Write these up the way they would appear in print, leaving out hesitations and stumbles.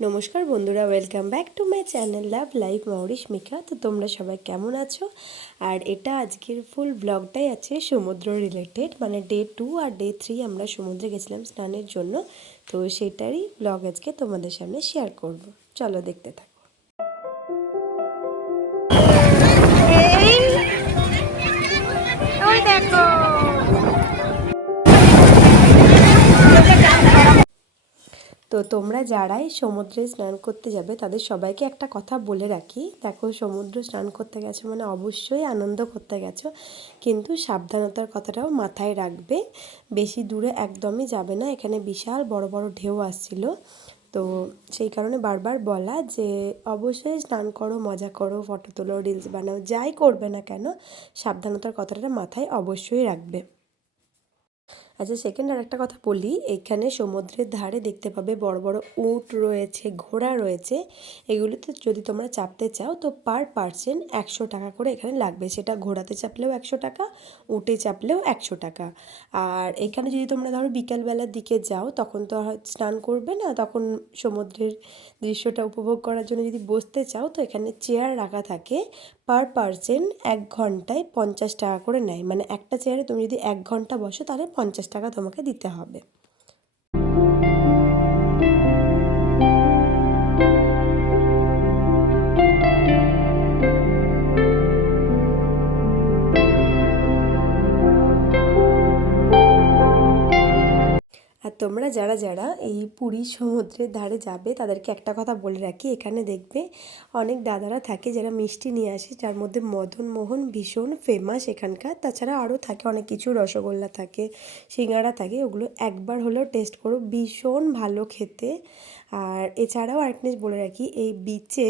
নমস্কার বন্ধুরা, welcome back to my channel love life Mourishmika. তো তোমরা সবাই কেমন আছো? আর এটা আজকের ফুল ব্লগটাই আছে সমুদ্র রিলেটেড, মানে ডে 2 আর ডে 3 আমরা সমুদ্রে গেছিলাম স্নানের জন্য। তো সেটারই ব্লগ আজকে তোমাদের সামনে শেয়ার করব। চলো দেখতে থাকো। দেখো তো তোমরা যারাই সমুদ্রে স্নান করতে যাবে তাদের সবাইকে একটা কথা বলে রাখি, দেখো সমুদ্র স্নান করতে গেছো মানে অবশ্যই আনন্দ করতে গেছো, কিন্তু সাবধানতার কথাটাও মাথায় রাখবে। বেশি দূরে একদমই যাবে না, এখানে বিশাল বড় বড় ঢেউ আসছিল। তো সেই কারণে বারবার বলা যে অবশ্যই স্নান করো, মজা করো, ফটো তোলো, রিলস বানাও, যাই করবে না কেন সাবধানতার কথাটা মাথায় অবশ্যই রাখবে। আচ্ছা, সেকেন্ড আর একটা কথা বলি, এখানে সমুদ্রের ধারে দেখতে পাবে বড় বড় উট রয়েছে, ঘোড়া রয়েছে। এগুলোতে যদি তোমরা চাপতে চাও তো পার পার্সন 100 টাকা করে এখানে লাগবে। সেটা ঘোড়াতে চাপলেও 100 টাকা, উটে চাপলেও 100 টাকা। আর এখানে যদি তোমরা ধরো বিকালবেলার দিকে যাও তখন তো স্নান করবে না, তখন সমুদ্রের দৃশ্যটা উপভোগ করার জন্য যদি বসতে চাও তো এখানে চেয়ার রাখা থাকে। পার পার্সন 1 ঘন্টায় 50 টাকা করে নেয়, মানে একটা চেয়ারে তুমি যদি 1 ঘন্টা বসো তাহলে 50 টাকা তোমাকে দিতে হবে। আর তোমরা যারা যারা এই পুরী সমুদ্রের ধারে যাবে তাদেরকে একটা কথা বলে রাখি, এখানে দেখবে অনেক দাদারা থাকে যারা মিষ্টি নিয়ে আসে, যার মধ্যে মদন মোহন ভীষণ ফেমাস এখানকার। তাছাড়া আরও থাকে অনেক কিছু, রসগোল্লা থাকে, সিঙ্গাড়া থাকে, ওগুলো একবার হলেও টেস্ট করো, ভীষণ ভালো খেতে। আর এছাড়াও আরেকটা জিনিস বলে রাখি, এই বিচে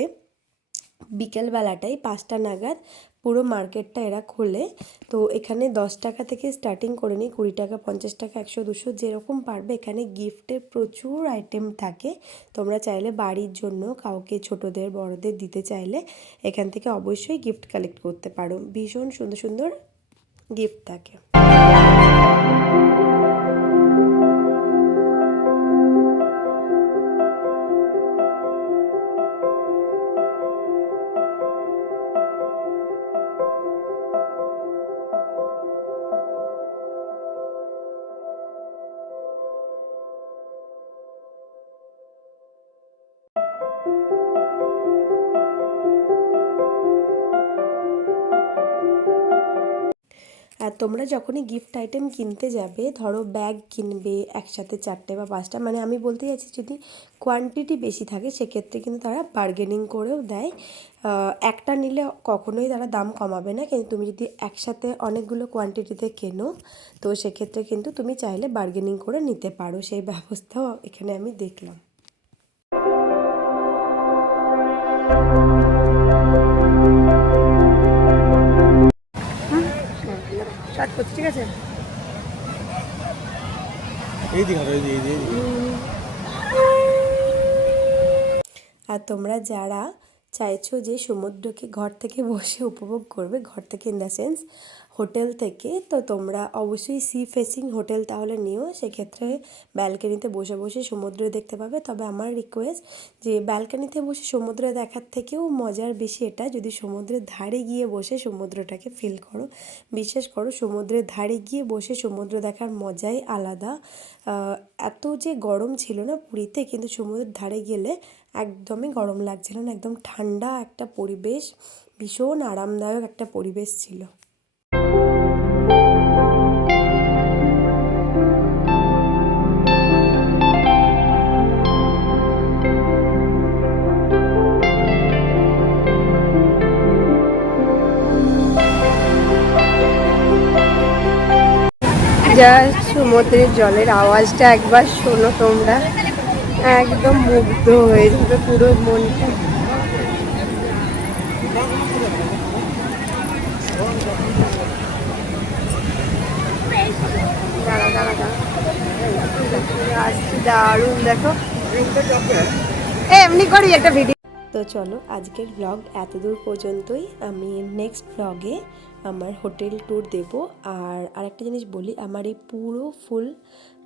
বিকেলবেলাটাই 5টা নাগাদ পুরো মার্কেটটা এরা খোলে। তো এখানে 10 টাকা থেকে স্টার্টিং করে নিই, 20 টাকা, 50 টাকা, 100, 200 যেরকম পারবে। এখানে গিফটের প্রচুর আইটেম থাকে, তোমরা চাইলে বাড়ির জন্য কাউকে, ছোটদের বড়দের দিতে চাইলে এখান থেকে অবশ্যই গিফট কালেক্ট করতে পারো। ভীষণ সুন্দর সুন্দর গিফট থাকে। আর তোমরা যখনই গিফট আইটেম কিনতে যাবে, ধরো ব্যাগ কিনবে একসাথে 4টে বা 5টা, মানে আমি বলতে চাইছি যদি কোয়ান্টিটি বেশি থাকে সেক্ষেত্রে কিন্তু তারা বার্গেনিং করেও দেয়। একটা নিলে কখনোই তারা দাম কমাবে না, কিন্তু তুমি যদি একসাথে অনেকগুলো কোয়ান্টিটিতে কেনো তো সেক্ষেত্রে কিন্তু তুমি চাইলে বার্গেনিং করে নিতে পারো, সেই ব্যবস্থাও এখানে আমি দেখলাম। ঠিক আছে, আর তোমরা যারা চাইছো যে সমুদ্রকে ঘর থেকে বসে উপভোগ করবে, ঘর থেকে ইন দ্য সেন্স হোটেল থেকে, তো তোমরা অবশ্যই সি ফেসিং হোটেল তাহলে নিও। সেক্ষেত্রে ব্যালকানিতে বসে বসে সমুদ্র দেখতে পাবে। তবে আমার রিকোয়েস্ট যে ব্যালকানিতে বসে সমুদ্র দেখার থেকেও মজার বেশি এটা যদি সমুদ্রের ধারে গিয়ে বসে সমুদ্রটাকে ফিল করো। বিশ্বাস করো, সমুদ্রের ধারে গিয়ে বসে সমুদ্র দেখার মজাই আলাদা। এত যে গরম ছিল না পুরীতে, কিন্তু সমুদ্রের ধারে গেলে একদমই গরম লাগছিল না, একদম ঠান্ডা একটা পরিবেশ, ভীষণ আরামদায়ক একটা পরিবেশ ছিল। জাস্ট সমুদ্রের জলের আওয়াজটা একবার শোনো তোমরা, একদম মুগ্ধ হয়ে যাবে পুরো মনটা। দাঁড়া দাঁড়া দাঁড়া, আসছি, দারুণ দেখো, এমনি করি একটা ভিডিও। তো চলো আজকের ব্লগ এতদূর পর্যন্তই। আমি নেক্সট ব্লগে আমার হোটেল ট্যুর দেব। আর আরেকটা জিনিস বলি, আমার এই পুরো ফুল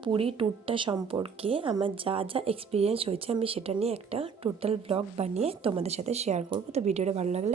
পুরী ট্যুরটা সম্পর্কে আমার যা যা এক্সপিরিয়েন্স হয়েছে আমি সেটা নিয়ে একটা টোটাল ব্লগ বানিয়ে তোমাদের সাথে শেয়ার করবো। তো ভিডিওটা ভালো লাগলে